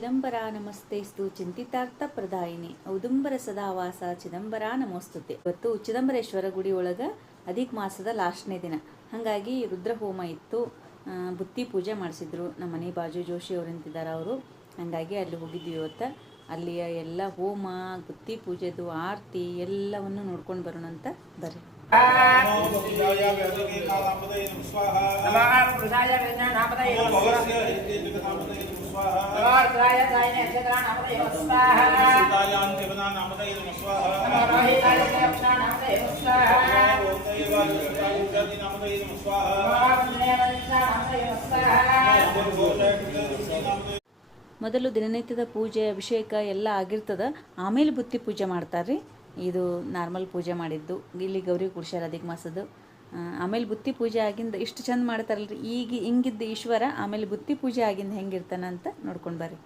ಚಿದಂಬರ ನಮಸ್ತೆಸ್ತು ಚಿಂತಿತಾರ್ಥ ಪ್ರದಾಯಿನಿ ಔದುಂಬರ ಸದಾವಾಸ ಚಿದಂಬರ ನಮೋಸ್ತುತೆ. ಇವತ್ತು ಚಿದಂಬರೇಶ್ವರ ಗುಡಿ ಒಳಗೆ ಅಧಿಕ ಮಾಸದ ಲಾಸ್ಟ್ನೇ ದಿನ, ಹಾಗಾಗಿ ರುದ್ರ ಹೋಮ ಇತ್ತು. ಬುತ್ತಿ ಪೂಜೆ ಮಾಡಿಸಿದ್ರು. ನಮ್ಮ ಮನೆ ಬಾಜು ಜೋಶಿ ಅವರಂತಿದ್ದಾರೆ ಅವರು. ಹಾಗಾಗಿ ಅಲ್ಲಿ ಹೋಗಿದ್ವಿ ಇವತ್ತು. ಅಲ್ಲಿಯ ಎಲ್ಲ ಹೋಮ, ಬುತ್ತಿ ಪೂಜೆದು ಆರತಿ ಎಲ್ಲವನ್ನು ನೋಡ್ಕೊಂಡು ಬರೋಣ ಅಂತ ಬರ್ರಿ. ಮೊದಲು ದಿನನಿತ್ಯದ ಪೂಜೆ ಅಭಿಷೇಕ ಎಲ್ಲ ಆಗಿರ್ತದ, ಆಮೇಲೆ ಬುತ್ತಿ ಪೂಜೆ ಮಾಡ್ತಾರ್ರಿ. ಇದು ನಾರ್ಮಲ್ ಪೂಜೆ ಮಾಡಿದ್ದು. ಇಲ್ಲಿ ಗೌರಿ ಕುಡ್ಸ್ಯಾರ ಅಧಿಕ ಮಾಸದ್ದು. ಆಮೇಲೆ ಬುತ್ತಿ ಪೂಜೆ ಆಗಿಂದ ಇಷ್ಟು ಚಂದ ಮಾಡ್ತಾರಲ್ರಿ. ಈಗ ಹಿಂಗಿದ್ದ ಈಶ್ವರ ಆಮೇಲೆ ಬುತ್ತಿ ಪೂಜೆ ಆಗಿಂದ ಹೆಂಗಿರ್ತಾನ ಅಂತ ನೋಡ್ಕೊಂಡು ಬರ್ರಿ.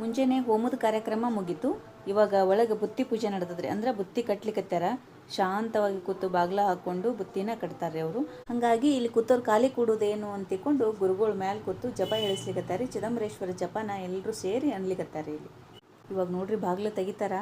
ಮುಂಜಾನೆ ಹೋಮದ ಕಾರ್ಯಕ್ರಮ ಮುಗೀತು. ಇವಾಗ ಒಳಗೆ ಬುತ್ತಿ ಪೂಜೆ ನಡೆದದ್ರಿ. ಅಂದ್ರೆ ಬುತ್ತಿ ಕಟ್ಲಿಕ್ಕತ್ತಾರ. ಶಾಂತವಾಗಿ ಕೂತು ಬಾಗ್ಲ ಹಾಕೊಂಡು ಬುತ್ತಿನ ಕಟ್ತಾರ್ರಿ ಅವರು. ಹಾಗಾಗಿ ಇಲ್ಲಿ ಕೂತವ್ರು ಖಾಲಿ ಕೂಡೋದೇನು ಅಂತಿಕೊಂಡು ಗುರುಗಳು ಮ್ಯಾಲೆ ಕೂತು ಜಪ ಹೇಳಿಸ್ಲಿಕ್ಕತ್ತಾರಿ. ಚಿದಂಬರೇಶ್ವರ ಜಪನ ಎಲ್ಲರೂ ಸೇರಿ ಅನ್ಲಿಕ್ಕತ್ತಾರಿ. ಇಲ್ಲಿ ಇವಾಗ ನೋಡ್ರಿ ಬಾಗ್ಲ ತೆಗಿತಾರ.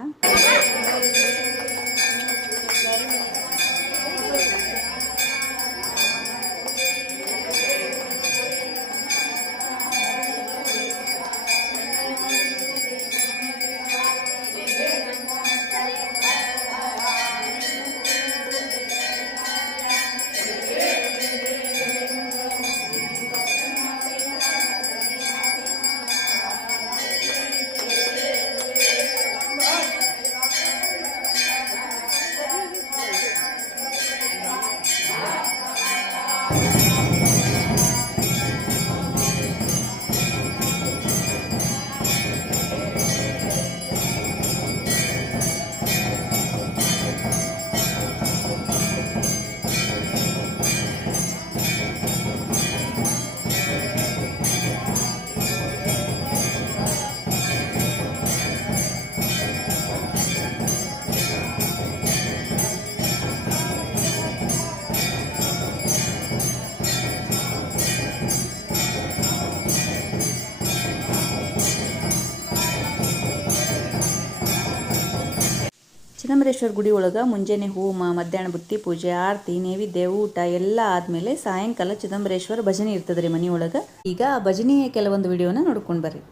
ಚಿದಂಬರೇಶ್ವರ ಗುಡಿ ಒಳಗೆ ಮುಂಜಾನೆ ಹೋಮ, ಮಧ್ಯಾಹ್ನ ಬುತ್ತಿ ಪೂಜೆ, ಆರತಿ, ನೈವೇದ್ಯ, ಊಟ ಎಲ್ಲ ಆದಮೇಲೆ ಸಾಯಂಕಾಲ ಚಿದಂಬರೇಶ್ವರ ಭಜನೆ ಇರ್ತದ್ರಿ ಮನೆ ಒಳಗೆ. ಈಗ ಆ ಭಜನೆಯ ಕೆಲವೊಂದು ವಿಡಿಯೋನ ನೋಡ್ಕೊಂಡು ಬರ್ರಿ.